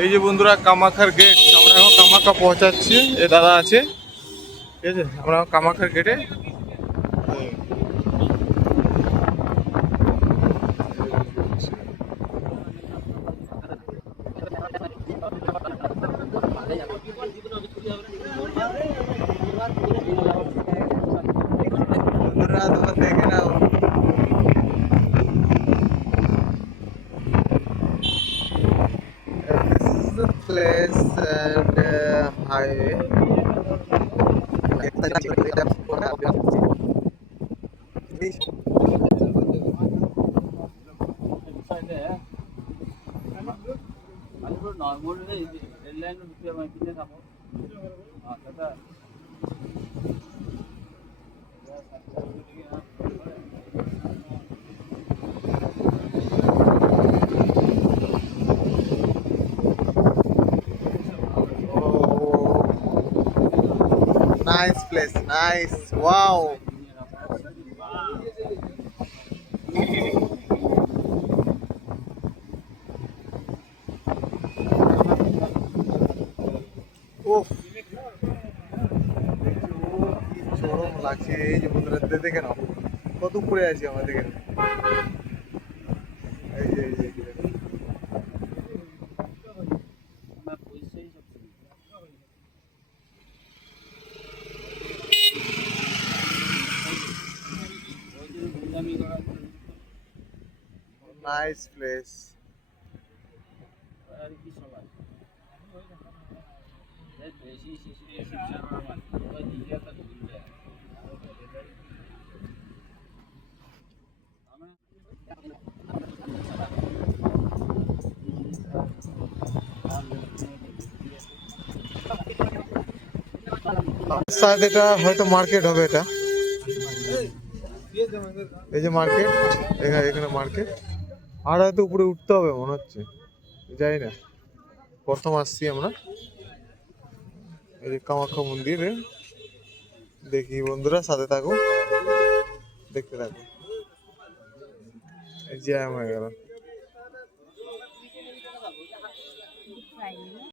এই যে বন্ধুরা কামাখ্যার গেট, আমরা এখন কামাখ্যা পৌঁছাচ্ছি। এ দাদা আছে, ঠিক আছে, আমরা কামাখ্যার গেটে। বন্ধুরা তোমরা দেখে নাও, this is the place and highway. Nice place, nice, wow. উফ, কি চরম লাগছে। এই যে বন্ধুরা দেখে নাও কত উপরে আছি আমরা, দেখে নাও। এই যে এই যে নাইস প্লেস। শায়দ এটা হয়তো মার্কেট হবে এটা। এই যে মার্কেট, এখানে মার্কেট। আর হয়তো উপরে উঠতে হবে মনে হচ্ছে, জানি না, প্রথম আসছি আমরা। এই যে কামাখ্যা মন্দিরে, দেখি বন্ধুরা সাথে থাকো, দেখতে থাকো। জ্যাম হয়ে গেল।